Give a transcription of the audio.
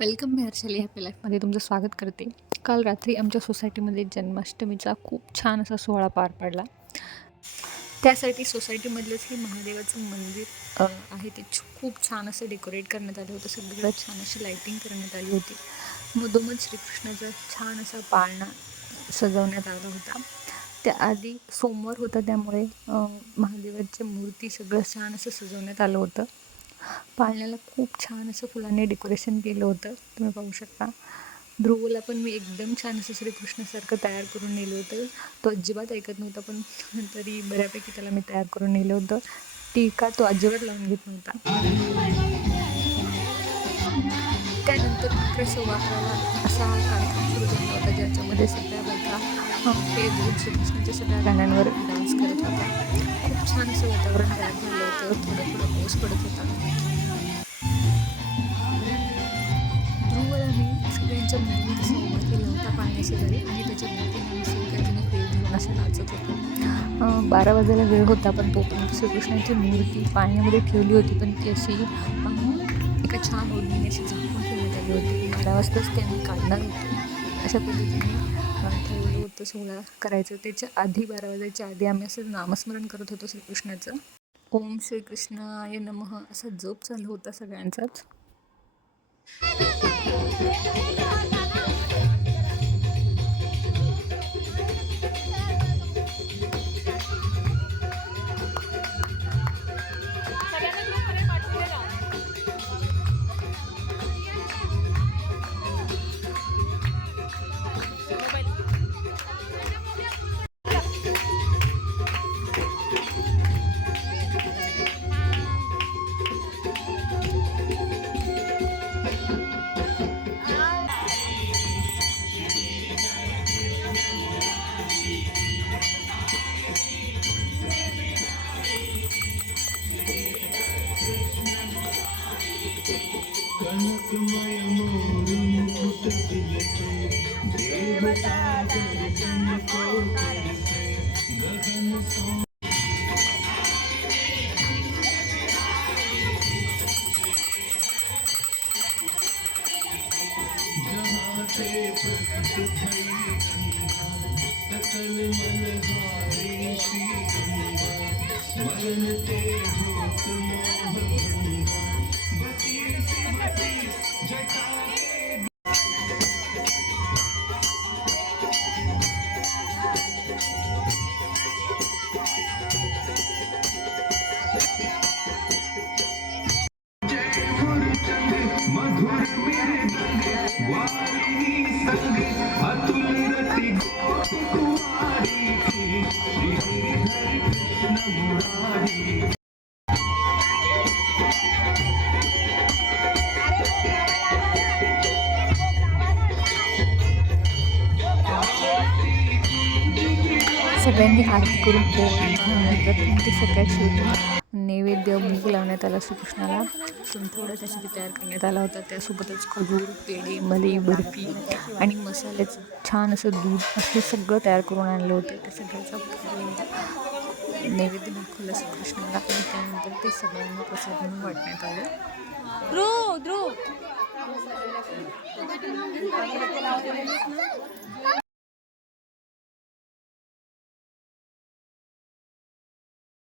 Welcome मी हर्षली happy लाईफमध्ये तुमचं स्वागत करते. काल रात्री आमच्या सोसायटीमध्ये जन्माष्टमीचा खूप छान असा सोहळा पार पडला. त्यासाठी सोसायटीमधलंच हे महादेवाचं मंदिर आहे ते खूप छान असं डेकोरेट करण्यात आलं होतं. सगळीकडे छान अशी लाईटिंग करण्यात आली होती. मधोमध श्रीकृष्णाचा छान असा पाळणा सजवण्यात आला होता. त्याआधी सोमवार होता त्यामुळे महादेवाची मूर्ती सगळं छान असं सजवण्यात आलं होतं. पाळण्याला खूप छान असं फुलांनी डेकोरेशन केलं होतं, तुम्ही पाहू शकता. ध्रुवला पण मी एकदम छान असं श्रीकृष्णासारखं तयार करून नेलं होतं. तो अजिबात ऐकत नव्हता, पण तरी बऱ्यापैकी त्याला मी तयार करून नेलं होतं. टीका तो अजिबात लावून घेत नव्हता. त्यानंतर 11:15 असा हा कार्यक्रम सुरू झाला होता, ज्याच्यामध्ये सगळ्या बायका हे श्रीकृष्णाच्या सगळ्या गाण्यांवर डान्स करत होत्या. खूप छान असं वातावरण तयार झालं होतं. थोडं थोडं पाऊस पडत होता. ध्रुवला मी सगळ्यांच्या मधून असा उभा केला होता पाळण्याशेजारी आणि त्याच्या भोवतीने आम्ही सगळ्यांनी फेर घेऊन असं नाचत होतो. 12 वाजायला वेळ होता, पण तोपर्यंत श्रीकृष्णाची मूर्ती पाळण्यामध्ये ठेवली होती, पण ती अशी एका छान ओढणीने अशी झाकून ठेवण्यात आली होती. 12 वाजताच ते आम्ही काढणार होतो. अशा पद्धतीने ठरवलं होतं सोहळा करायचं. त्याच्या आधी 12 वाजायच्या आधी आम्ही असं नामस्मरण करत होतो श्रीकृष्णाचं. ओम श्रीकृष्णाय नमः असा जप चालू होता सगळ्यांचाच. सगळ्यांनी आरती करून प्रथम ते सगळ्यात शेवटी नैवेद्य भोग लावण्यात आला श्रीकृष्णाला. थोडा त्यासाठी तयार करण्यात आला होता. त्यासोबतच खजूर, पेढे, मलाई, बर्फी आणि मसाल्याचं छान असं दूध असं सगळं तयार करून आणलं होतं. त्या सगळ्याचा नैवेद्य दाखवला श्रीकृष्णाला आणि त्यानंतर ते सगळ्यांना प्रसाद म्हणून वाटण्यात आलं.